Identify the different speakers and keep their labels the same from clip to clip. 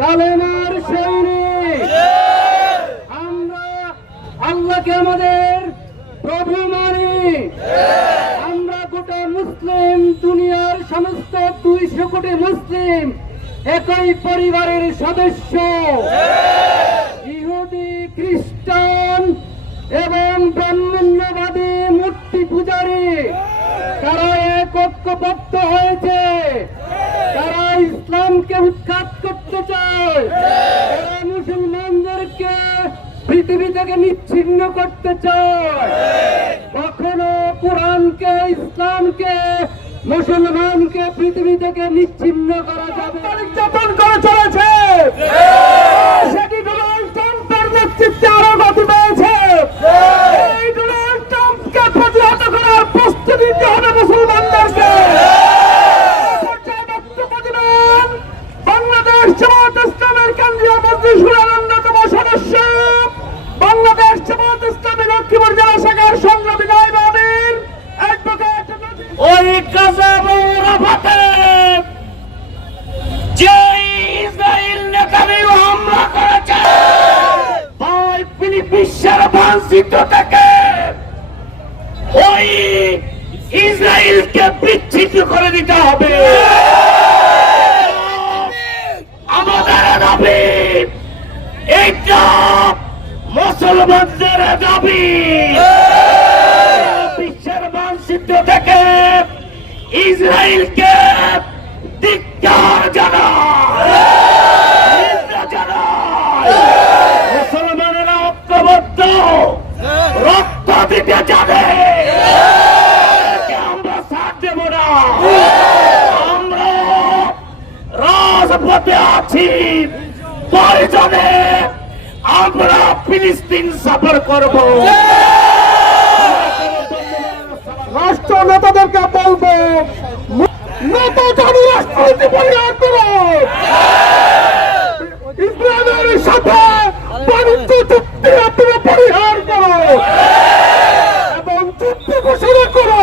Speaker 1: কালেমার সৈনিক আমরা আল্লাহকে আমাদের প্রভু মানি। আমরা গোটা মুসলিম দুনিয়ার সমস্ত দুইশো কোটি মুসলিম একই পরিবারের সদস্য। ইহুদি, খ্রিস্টান এবং ব্রাহ্মণ্যবাদী মূর্তি পূজারী, তারা এক ঐক্যবদ্ধ হয়েছে। থেকে নিচ্ছিন্ন করতে চায়। কখনো কোরআনকে, ইসলামকে, মুসলমানকে, পৃথিবী থেকে নিচ্ছিন্ন করা যাবে নির্যাতন করে চলেছে। থেকে ওই ইসরায়েলকে বিচ্ছিন্ন করে দিতে হবে। আমাদের দাবি এইটা মুসলমানদের দাবি। বিশ্বের মানচিত্র থেকে ইসরায়েলকে ধিক্কার জানায় নিন্দা জানায় মুসলমানেরা ঐক্যবদ্ধ রক্ত দিতে একে আমরা সাথ দেব না। আমরা রাজপথে আছি। প্রয়োজনে আমরা ফিলিস্তিন সফর করব। রাষ্ট্র নেতাদেরকে বলব নেতা জানি রাষ্ট্রনীতি পরিহার করো। ইসরায়েলের সাথে বাণিজ্য চুক্তি আপনারা পরিহার করো এবং চুক্তি ঘোষণা করো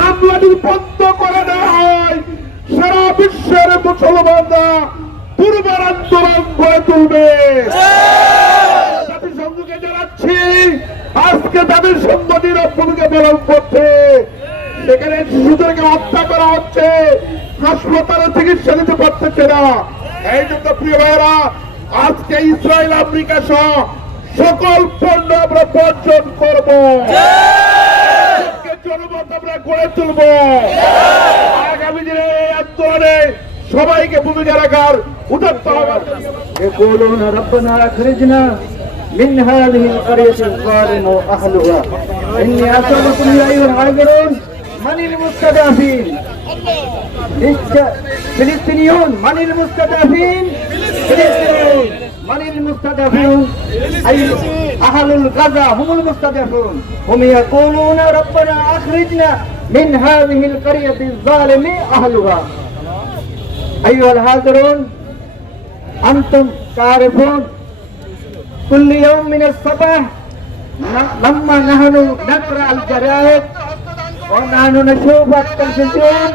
Speaker 1: হামলাটি বন্ধ করে দেওয়া হয়। সারা বিশ্বের মুসলমানরা আন্দোলন তুলবে। জাতিসংঘকে জানাচ্ছি, আজকে করছে। শিশুদেরকে হত্যা করা হচ্ছে। হাসপাতালে চিকিৎসা নিতে পারতেছে না। এই জন্য প্রিয় আজকে ইসরায়েল, আমেরিকা সহ সকল পণ্য আমরা বর্জন করব। জনমত আমরা গড়ে তুলব আগামী দিনে এই আন্দোলনে সবাইকে ভূমিকা রাখার উদাত্ত হবে
Speaker 2: يقولون ربنا أخرجنا من هذه القرية الظالم أهلها إني أسألكم يا أيها الحاضرون من المستضعفين إنت- فلسطينيون من المستضعفين فلسطينيون من المستضعفون أي أهل الغزة هم المستضعفون. هم يقولون ربنا أخرجنا من هذه القرية الظالم أهلها. أيها الحاضرون أنتم تعرفون كل يوم من الصباح لما نحن نقرأ الجرائد ونحن نشوف التلفزيون.